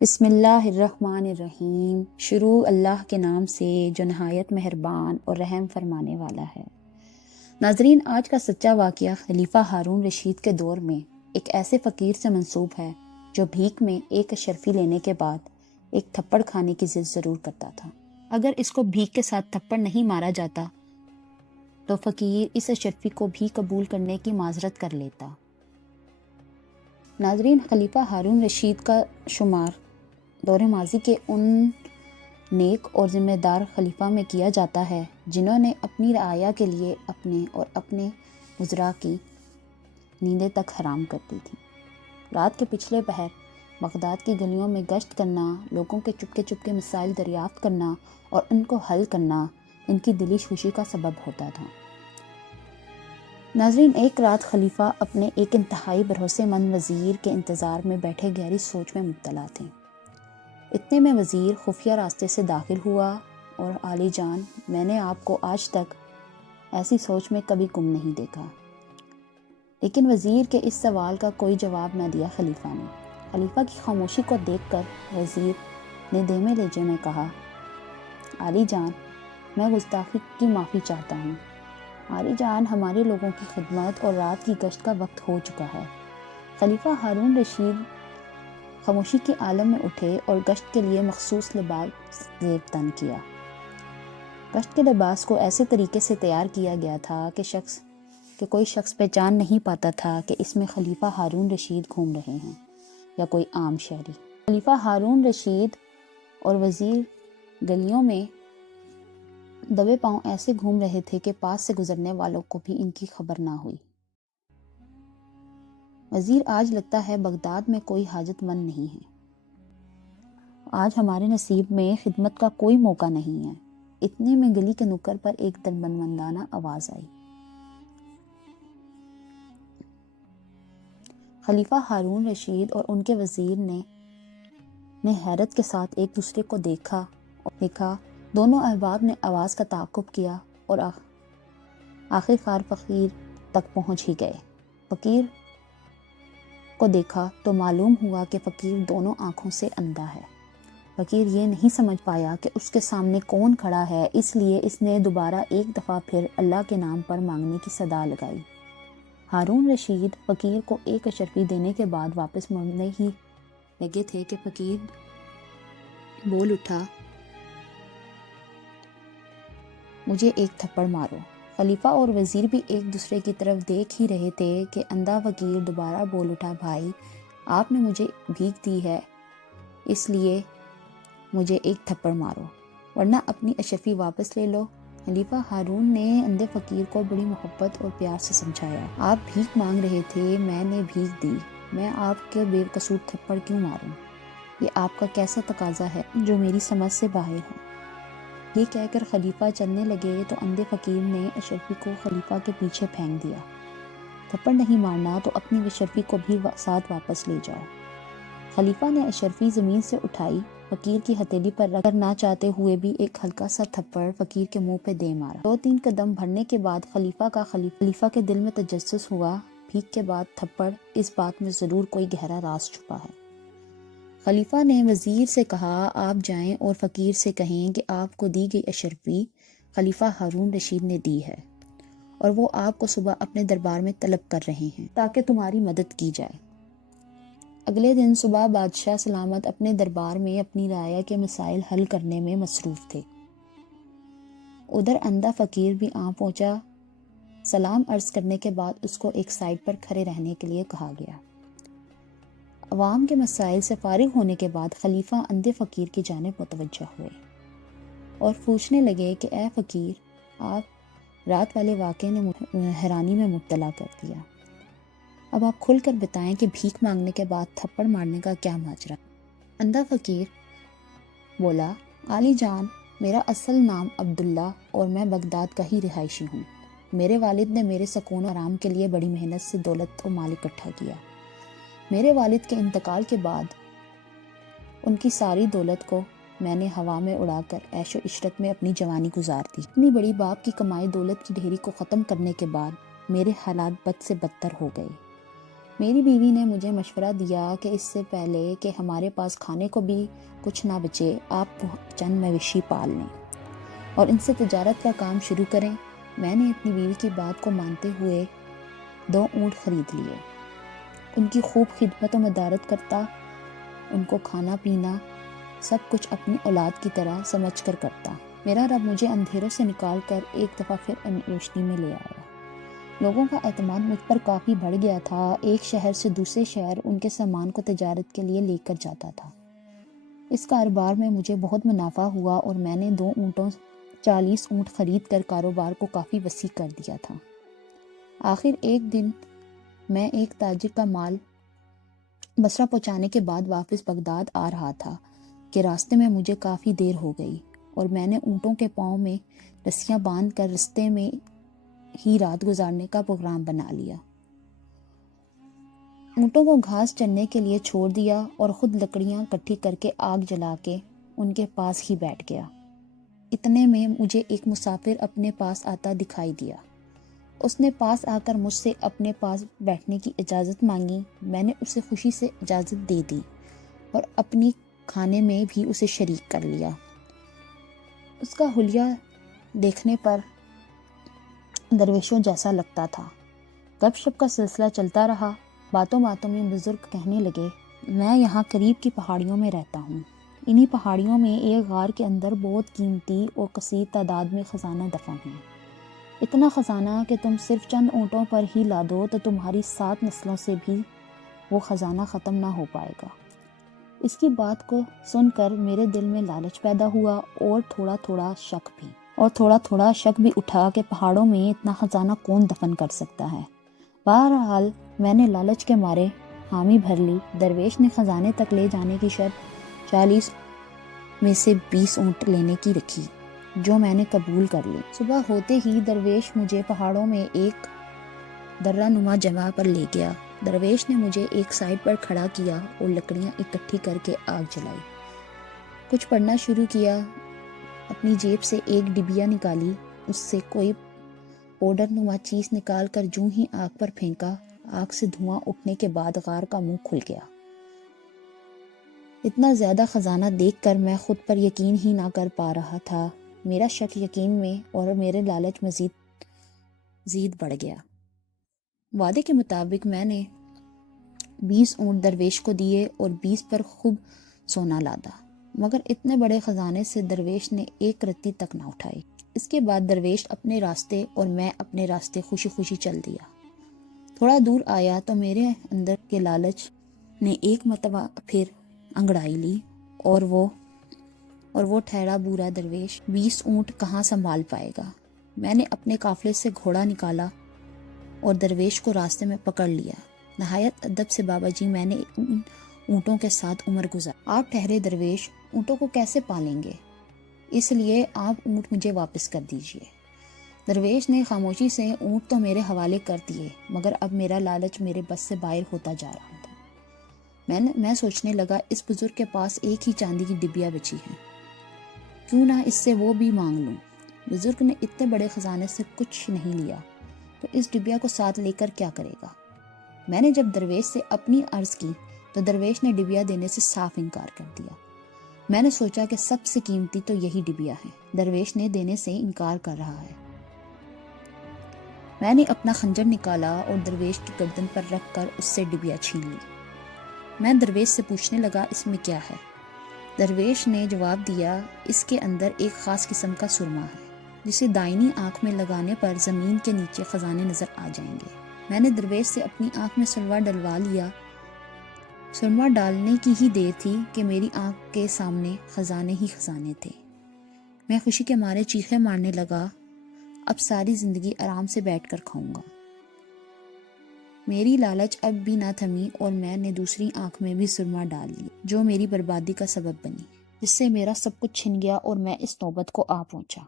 بسم اللہ الرحمن الرحیم۔ شروع اللہ کے نام سے جو نہایت مہربان اور رحم فرمانے والا ہے۔ ناظرین، آج کا سچا واقعہ خلیفہ ہارون رشید کے دور میں ایک ایسے فقیر سے منسوب ہے جو بھیک میں ایک اشرفی لینے کے بعد ایک تھپڑ کھانے کی ضد ضرور کرتا تھا۔ اگر اس کو بھیک کے ساتھ تھپڑ نہیں مارا جاتا تو فقیر اس اشرفی کو بھی قبول کرنے کی معذرت کر لیتا۔ ناظرین، خلیفہ ہارون رشید کا شمار دور ماضی کے ان نیک اور ذمہ دار خلیفہ میں کیا جاتا ہے جنہوں نے اپنی رعایا کے لیے اپنے اور اپنے وزراء کی نیندیں تک حرام کر دی تھی۔ رات کے پچھلے پہر بغداد کی گلیوں میں گشت کرنا، لوگوں کے چپکے مسائل دریافت کرنا اور ان کو حل کرنا ان کی دلی خوشی کا سبب ہوتا تھا۔ ناظرین، ایک رات خلیفہ اپنے ایک انتہائی بھروسے مند وزیر کے انتظار میں بیٹھے گہری سوچ میں مبتلا تھے۔ اتنے میں وزیر خفیہ راستے سے داخل ہوا اور عالی جان، میں نے آپ کو آج تک ایسی سوچ میں کبھی گم نہیں دیکھا۔ لیکن وزیر کے اس سوال کا کوئی جواب نہ دیا خلیفہ نے۔ خلیفہ کی خاموشی کو دیکھ کر وزیر نے دھیمے لہجے میں کہا، عالی جان، میں گستاخی کی معافی چاہتا ہوں۔ عالی جان، ہمارے لوگوں کی خدمت اور رات کی گشت کا وقت ہو چکا ہے۔ خلیفہ ہارون رشید خاموشی کے عالم میں اٹھے اور گشت کے لیے مخصوص لباس زیب تن کیا۔ گشت کے لباس کو ایسے طریقے سے تیار کیا گیا تھا کہ کوئی شخص پہچان نہیں پاتا تھا کہ اس میں خلیفہ ہارون رشید گھوم رہے ہیں یا کوئی عام شہری۔ خلیفہ ہارون رشید اور وزیر گلیوں میں دبے پاؤں ایسے گھوم رہے تھے کہ پاس سے گزرنے والوں کو بھی ان کی خبر نہ ہوئی۔ وزیر، آج لگتا ہے بغداد میں کوئی حاجت مند نہیں ہے۔ آج ہمارے نصیب میں خدمت کا کوئی موقع نہیں ہے۔ اتنے میں گلی کے نکر پر ایک دردمندانہ آواز آئی۔ خلیفہ ہارون رشید اور ان کے وزیر نے حیرت کے ساتھ ایک دوسرے کو دیکھا۔ دونوں احباب نے آواز کا تعاقب کیا اور آخر کار فقیر تک پہنچ ہی گئے۔ فقیر کو دیکھا تو معلوم ہوا کہ فقیر دونوں آنکھوں سے اندھا ہے۔ فقیر یہ نہیں سمجھ پایا کہ اس کے سامنے کون کھڑا ہے، اس لیے اس نے دوبارہ ایک دفعہ پھر اللہ کے نام پر مانگنے کی صدا لگائی۔ ہارون رشید فقیر کو ایک اشرفی دینے کے بعد واپس مڑنے ہی لگے تھے کہ فقیر بول اٹھا، مجھے ایک تھپڑ مارو۔ خلیفہ اور وزیر بھی ایک دوسرے کی طرف دیکھ ہی رہے تھے کہ اندھا فقیر دوبارہ بول اٹھا، بھائی، آپ نے مجھے بھیک دی ہے، اس لیے مجھے ایک تھپڑ مارو، ورنہ اپنی اشرفی واپس لے لو۔ خلیفہ ہارون نے اندھے فقیر کو بڑی محبت اور پیار سے سمجھایا، آپ بھیک مانگ رہے تھے، میں نے بھیک دی، میں آپ کے بے قصور تھپڑ کیوں ماروں؟ یہ آپ کا کیسا تقاضا ہے جو میری سمجھ سے باہر ہے؟ یہ کہہ کر خلیفہ چلنے لگے تو اندھے فقیر نے اشرفی کو خلیفہ کے پیچھے پھینک دیا۔ تھپڑ نہیں مارنا تو اپنی اشرفی کو بھی ساتھ واپس لے جاؤ۔ خلیفہ نے اشرفی زمین سے اٹھائی، فقیر کی ہتھیلی پر رکھ کر نہ چاہتے ہوئے بھی ایک ہلکا سا تھپڑ فقیر کے منہ پہ دے مارا۔ 2-3 قدم بڑھنے کے بعد خلیفہ کے دل میں تجسس ہوا، بھیک کے بعد تھپڑ، اس بات میں ضرور کوئی گہرا راز چھپا ہے۔ خلیفہ نے وزیر سے کہا، آپ جائیں اور فقیر سے کہیں کہ آپ کو دی گئی اشرفی خلیفہ ہارون رشید نے دی ہے اور وہ آپ کو صبح اپنے دربار میں طلب کر رہے ہیں تاکہ تمہاری مدد کی جائے۔ اگلے دن صبح بادشاہ سلامت اپنے دربار میں اپنی رعایا کے مسائل حل کرنے میں مصروف تھے۔ ادھر اندھا فقیر بھی آ پہنچا۔ سلام عرض کرنے کے بعد اس کو ایک سائڈ پر کھڑے رہنے کے لیے کہا گیا۔ عوام کے مسائل سے فارغ ہونے کے بعد خلیفہ اندھے فقیر کی جانب متوجہ ہوئے اور پوچھنے لگے کہ اے فقیر، آپ رات والے واقعے نے حیرانی میں مبتلا کر دیا۔ اب آپ کھل کر بتائیں کہ بھیک مانگنے کے بعد تھپڑ مارنے کا کیا ماجرا؟ اندھا فقیر بولا، عالی جان، میرا اصل نام عبداللہ اور میں بغداد کا ہی رہائشی ہوں۔ میرے والد نے میرے سکون و آرام کے لیے بڑی محنت سے دولت و مال اکٹھا کیا۔ میرے والد کے انتقال کے بعد ان کی ساری دولت کو میں نے ہوا میں اڑا کر عیش و عشرت میں اپنی جوانی گزار دی۔ اتنی بڑی باپ کی کمائی دولت کی ڈھیری کو ختم کرنے کے بعد میرے حالات بد سے بدتر ہو گئے۔ میری بیوی نے مجھے مشورہ دیا کہ اس سے پہلے کہ ہمارے پاس کھانے کو بھی کچھ نہ بچے، آپ چند مویشی پال لیں اور ان سے تجارت کا کام شروع کریں۔ میں نے اپنی بیوی کی بات کو مانتے ہوئے 2 اونٹ خرید لیے، ان کی خوب خدمت و مدارت کرتا، ان کو کھانا پینا سب کچھ اپنی اولاد کی طرح سمجھ کر کرتا۔ میرا رب مجھے اندھیروں سے نکال کر ایک دفعہ پھر روشنی میں لے آیا۔ لوگوں کا اعتماد مجھ پر کافی بڑھ گیا تھا، ایک شہر سے دوسرے شہر ان کے سامان کو تجارت کے لیے لے کر جاتا تھا۔ اس کاروبار میں مجھے بہت منافع ہوا اور میں نے 2 اونٹوں 40 اونٹ خرید کر کاروبار کو کافی وسیع کر دیا تھا۔ آخر ایک دن میں ایک تاجر کا مال بصرہ پہنچانے کے بعد واپس بغداد آ رہا تھا کہ راستے میں مجھے کافی دیر ہو گئی اور میں نے اونٹوں کے پاؤں میں رسیاں باندھ کر رستے میں ہی رات گزارنے کا پروگرام بنا لیا۔ اونٹوں کو گھاس چرنے کے لیے چھوڑ دیا اور خود لکڑیاں اکٹھی کر کے آگ جلا کے ان کے پاس ہی بیٹھ گیا۔ اتنے میں مجھے ایک مسافر اپنے پاس آتا دکھائی دیا۔ اس نے پاس آ کر مجھ سے اپنے پاس بیٹھنے کی اجازت مانگی۔ میں نے اسے خوشی سے اجازت دے دی اور اپنی کھانے میں بھی اسے شریک کر لیا۔ اس کا حلیہ دیکھنے پر درویشوں جیسا لگتا تھا۔ گپ شپ کا سلسلہ چلتا رہا۔ باتوں باتوں میں بزرگ کہنے لگے، میں یہاں قریب کی پہاڑیوں میں رہتا ہوں۔ انہی پہاڑیوں میں ایک غار کے اندر بہت قیمتی اور کثیر تعداد میں خزانہ دفن ہے۔ اتنا خزانہ کہ تم صرف چند اونٹوں پر ہی لا دو تو تمہاری 7 نسلوں سے بھی وہ خزانہ ختم نہ ہو پائے گا۔ اس کی بات کو سن کر میرے دل میں لالچ پیدا ہوا اور تھوڑا تھوڑا شک بھی اٹھا کہ پہاڑوں میں اتنا خزانہ کون دفن کر سکتا ہے۔ بہرحال میں نے لالچ کے مارے حامی بھر لی۔ درویش نے خزانے تک لے جانے کی شرط 40 میں سے 20 اونٹ لینے کی رکھی، جو میں نے قبول کر لی۔ صبح ہوتے ہی درویش مجھے پہاڑوں میں ایک درہ نما جگہ پر لے گیا۔ درویش نے مجھے ایک سائڈ پر کھڑا کیا اور لکڑیاں اکٹھی کر کے آگ جلائی۔ کچھ پڑھنا شروع کیا۔ اپنی جیب سے ایک ڈبیا نکالی، اس سے کوئی پاؤڈر نما چیز نکال کر جوں ہی آگ پر پھینکا۔ آگ سے دھواں اٹھنے کے بعد غار کا منہ کھل گیا۔ اتنا زیادہ خزانہ دیکھ کر میں خود پر یقین ہی نہ کر پا رہا تھا۔ میرا شک یقین میں اور میرے لالچ مزید بڑھ گیا۔ وعدے کے مطابق میں نے 20 اونٹ درویش کو دیے اور 20 پر خوب سونا لادا، مگر اتنے بڑے خزانے سے درویش نے ایک رتی تک نہ اٹھائی۔ اس کے بعد درویش اپنے راستے اور میں اپنے راستے خوشی خوشی چل دیا۔ تھوڑا دور آیا تو میرے اندر کے لالچ نے ایک مرتبہ پھر انگڑائی لی اور وہ ٹھہرا بورا درویش 20 اونٹ کہاں سنبھال پائے گا۔ میں نے اپنے قافلے سے گھوڑا نکالا اور درویش کو راستے میں پکڑ لیا۔ نہایت ادب سے بابا جی، میں نے ان اونٹوں کے ساتھ عمر گزاری۔ آپ ٹھہرے درویش، اونٹوں کو کیسے پالیں گے؟ اس لیے آپ اونٹ مجھے واپس کر دیجئے۔ درویش نے خاموشی سے اونٹ تو میرے حوالے کر دیے، مگر اب میرا لالچ میرے بس سے باہر ہوتا جا رہا تھا۔ میں سوچنے لگا، اس بزرگ کے پاس ایک ہی چاندی کی ڈبیا بچی ہے، کیوں نہ اس سے وہ بھی مانگ لوں۔ بزرگ نے اتنے بڑے خزانے سے کچھ نہیں لیا تو اس ڈبیا کو ساتھ لے کر کیا کرے گا؟ میں نے جب درویش سے اپنی عرض کی تو درویش نے ڈبیا دینے سے صاف انکار کر دیا۔ میں نے سوچا کہ سب سے قیمتی تو یہی ڈبیا ہے، درویش نے دینے سے انکار کر رہا ہے۔ میں نے اپنا خنجر نکالا اور درویش کی گردن پر رکھ کر اس سے ڈبیا چھین لی۔ میں درویش سے پوچھنے لگا، اس میں کیا ہے؟ درویش نے جواب دیا، اس کے اندر ایک خاص قسم کا سرما ہے، جسے دائنی آنکھ میں لگانے پر زمین کے نیچے خزانے نظر آ جائیں گے۔ میں نے درویش سے اپنی آنکھ میں سرما ڈلوا لیا۔ سرما ڈالنے کی ہی دیر تھی کہ میری آنکھ کے سامنے خزانے ہی خزانے تھے۔ میں خوشی کے مارے چیخیں مارنے لگا، اب ساری زندگی آرام سے بیٹھ کر کھاؤں گا۔ میری لالچ اب بھی نہ تھمی اور میں نے دوسری آنکھ میں بھی سرما ڈال لی، جو میری بربادی کا سبب بنی، جس سے میرا سب کچھ چھن گیا اور میں اس نوبت کو آ پہنچا۔